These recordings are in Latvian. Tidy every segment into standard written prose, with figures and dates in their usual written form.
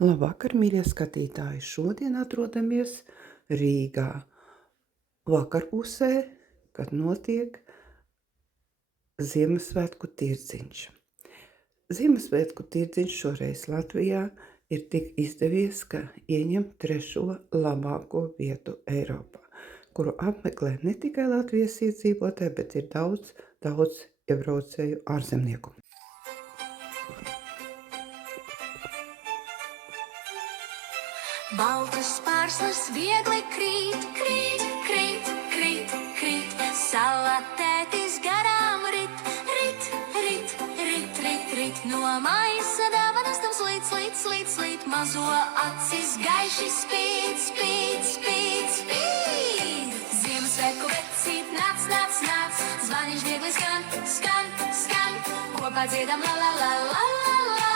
Labvakar, mīļie skatītāji! Šodien atrodamies Rīgā, vakarpusē, kad notiek Ziemassvētku tirdziņš. Ziemassvētku tirdziņš šoreiz Latvijā ir tik izdevies, ka ieņem 3. labāko vietu Eiropā, kuru apmeklē ne tikai Latvijas iedzīvotāji, bet ir daudz iebraucēju ārzemnieku. Baltas pārslas viegli krīt, krīt, krīt, krīt, krīt. Salatētis garām rit, rit, rit, rit, rit, rit. No maisa dāvanas tam slīt, slīt, slīt, slīt. Mazo acis gaiši spīd, spīd, spīd, spīd. Ziemassvētku vecīt nāc, nāc, nāc. Zvaniņš viegli skan, skan, skan. Kopā dziedam la la la la la la.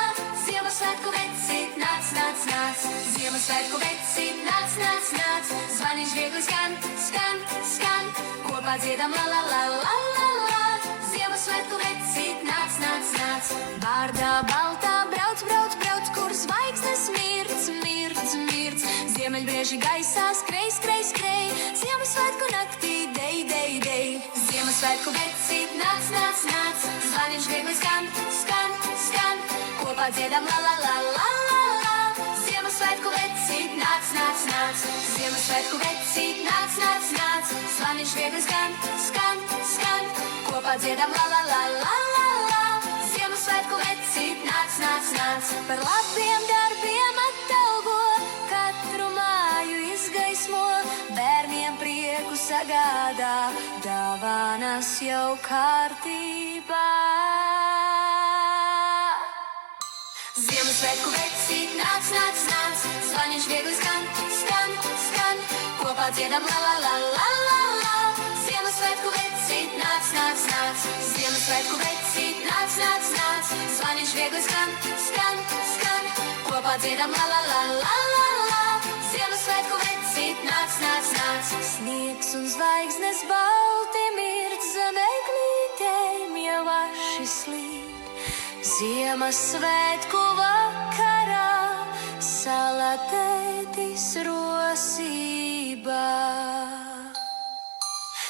Ziemassvētku vecīt nāc, nāc, nāc. Ziemassvētku vecīt nāc, nāc, nāc. Zvaniņš viegli skan, skan, skan. Kopā dziedam la la la la la la. Ziemassvētku vecīt nāc, nāc, nāc. Vārdā baltā brauc, brauc, brauc, kur zvaigznes mirc, mirc, mirc. Ziemeļbrieži gaisā skrej, skrej, skrej. Ziemassvētku naktī dej, dej, dej. Ziemassvētku vecīt nāc, nāc, nāc. Zvaniņš viegli skan, skan, skan. Kopā dziedam la la la la la la. Ziemassvētku vecīt nāc, nāc, nāc. Ziemassvētku vecīt nāc, nāc, nāc. Zvaniņš viegli skan, skan, skan. Kopā dziedam la la la la la la. Ziemassvētku vecīt nāc, nāc, nāc. Par labiem darbiem atalgo, katru māju izgaismo, bērniem prieku sagādā, dāvanas jau kārtībā. Ziemassvētku vecīt nāc, nāc, nāc. Zvaniņš viegli skan, skan, skan. Kopā dziedam la la la la la la. Ziemassvētku vecīt nāc, nāc, nāc. Ziemassvētku vecīt nāc, nāc, nāc. Zvaniņš viegli skan, skan, skan. Kopā dziedam la la la la la la. Ziemassvētku vecīt nāc, nāc, nāc. Sniegs un zvaigznes balti mird, zemeglītēm jau aši slīd. Ziemassvētku vakarā salatētis rosībā.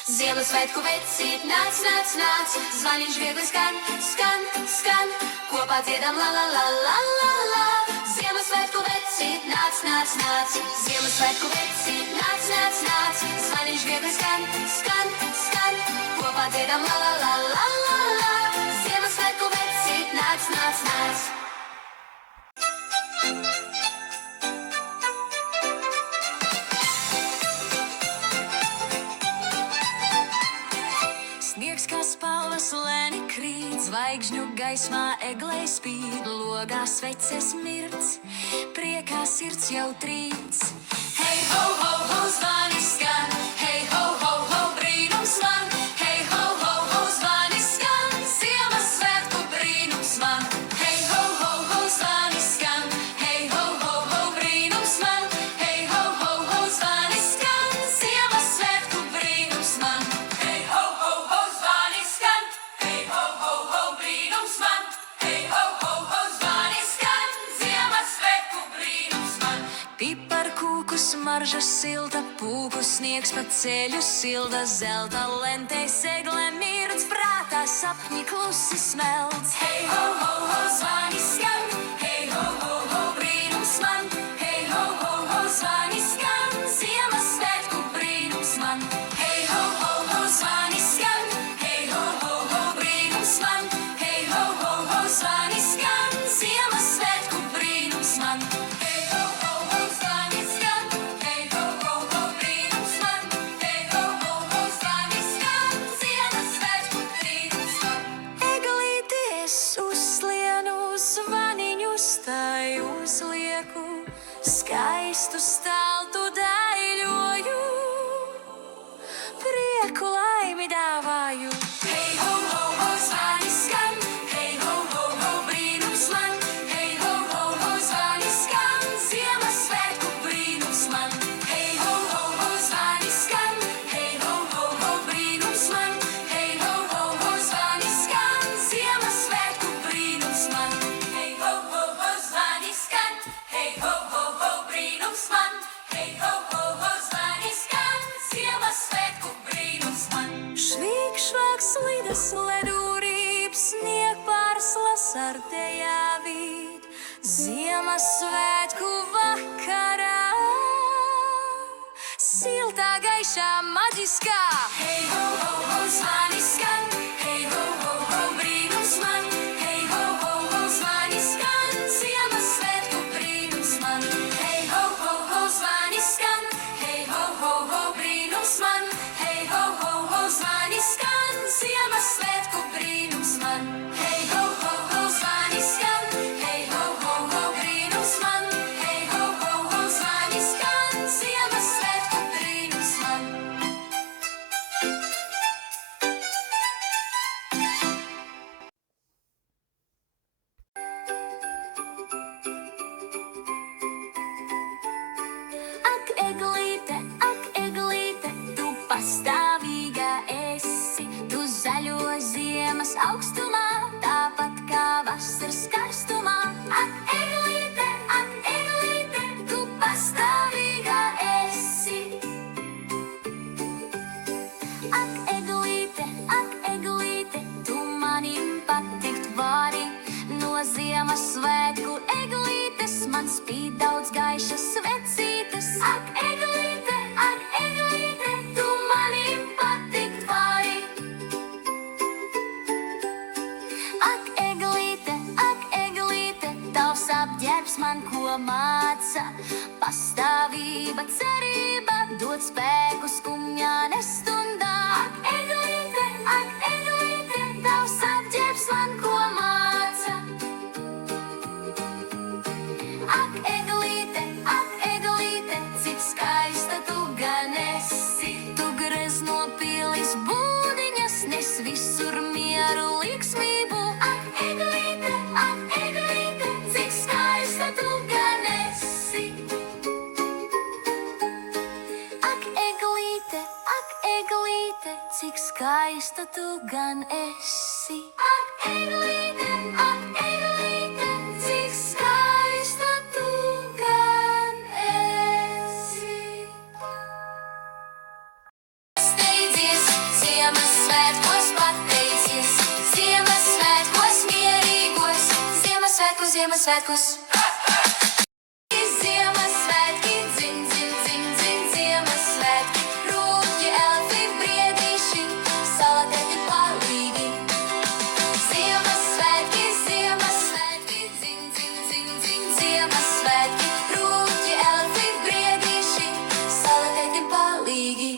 Ziemassvētku vecīt nāc, nāc, nāc. Zvaniņš viegli skan, skan, skan. Kopā dziedam la la la la la la. Ziemassvētku vecīt nāc, nāc, nāc. Ziemassvētku vecīt nāc, nāc, nāc. Zvaniņš viegli skan, skan, skan. Kopā dziedam la la la la la la. Ziemassvētku vecīt nāc, nāc, nāc. Sniegs kā spalvas lēni krīt, zvaigžņu gaismā eglei spīd, logā sveces mirts, priekā sirds jau trīc. Hei, ho, ho, ho, zvanis skan, hei, ho, ho, ho, brīnums man, hei, ho, ho, ho, zvanis skan, Ziemassvētku brīnums man, hei, ho, ho, ho, zvanis skan, hei, ho, ho, ho, brīnums man, hei, ho, ho, ho, zvanis skan, Ziemassvētku brīnums man, hei, ho, ho, ho, zvanis skan, hei, ho, ho, ho, brīnums man, hei, ho, ho, ho, zvanis skan, Ziemassvētku brīnums man. Piparkūku smarža silta, pūku sniegs pa ceļu silda, zelta lentei segle mirdz, prātā sapņi klusi smelts. Hei, ho, ho, ho, zvanis skan, hei, ho, ho, ho, brīnums man, hei, ho, ho, ho, zvanis skan, Ziemassvētku brīnums man, hei, ho, ho, ho, zvanis skan, hei, ho, ho, ho, brīnums man, hei, ho, ho, ho, zvanis skan, Ziemassvētku brīnums man, hei, ho, ho, ho, zvanis skan, hei, ho, ho, ho, brīnums man, hei, ho, ho, ho, zvanis skan, Ziemassvētku brīnums man. Eglīti es uzlienu, zvaniņus tai uzlieku, skaistu staltu daļoju, prieku laimi dāvāju. Hei, ho, ho, ho, zvanis skan, hei, ho, ho, ho, brīnums man, hei, ho, ho, ho, zvanis skan, Ziemassvētku brīnums man, hei, ho, ho, ho, zvanis skan, hei, ho, ho, ho, brīnums man, hei, ho, ho, ho, zvanis skan, Ziemassvētku brīnums man, hei, ho, ho, ho, zvanis skan, hei, ho, hei, ho, ho, ho, zvani skan, Ziemassvētku brīnums man. Švīkšvāks lidas ledūrības, snieg pārslas ar tejā vīt, Ziemassvētku vakarā. Siltā, gaišā, maģiskā, hei, ho, ho, ho, zvani skan, hei, ho, ho, ho, brīnums man, hei, ho, ho, ho, zvani skan, Ziemassvētku brīnums man, hei, ho, ho, ho, zvani skan, hei, ho, ho, ho, brīnums man, hei, ho, ho, ho, zvani skan, Ziemassvētku brīnums man, hei, ho, ho, ho, zvani skan, hei, ho, ho, ho, brīnums man, hei, ho, ho, ho, zvani skan, Ziemassvētku brīnums man. Ak, eglīte, tu pastāvīga esi, tu zaļo ziemas augstumā, tāpat kā vasaras karstumā. Ak, eglīte, tu pastāvīga esi. Ak, eglīte, tu manim patikt vari, no Ziemassvētku eglītes man spīd daudz gaišas svecītes. Ak, eglīte, tu manim patikt vari. Ak, eglīte, tavs apģērbs man ko māca, pastāvība, cerība, dod spēku skumjā nestundā. Ak, eglīte, tavs apģērbs man ko māca. Ak, eglīte, cik skaista tu gan esi, tu grezno pilis būdiņas, nes visur mieru liksmību. Ak, eglīte, cik skaista tu gan esi. Ak, eglīte, cik skaista tu gan esi. Ak, eglīte, cik skaista tu gan esi. Steidzies, Ziemassvētkos pateicies, Ziemassvētkos mierīgos, Ziemassvētkos, Ziemassvētkos. Ziemassvētki, dzin, dzin, dzin, dzin, Ziemassvētki, rūķi, elfi, briedīši, salatēti palīgi. Ziemassvētki, dzin, dzin, dzin, dzin, Ziemassvētki, rūķi, elfi, briedīši, salatēti palīgi.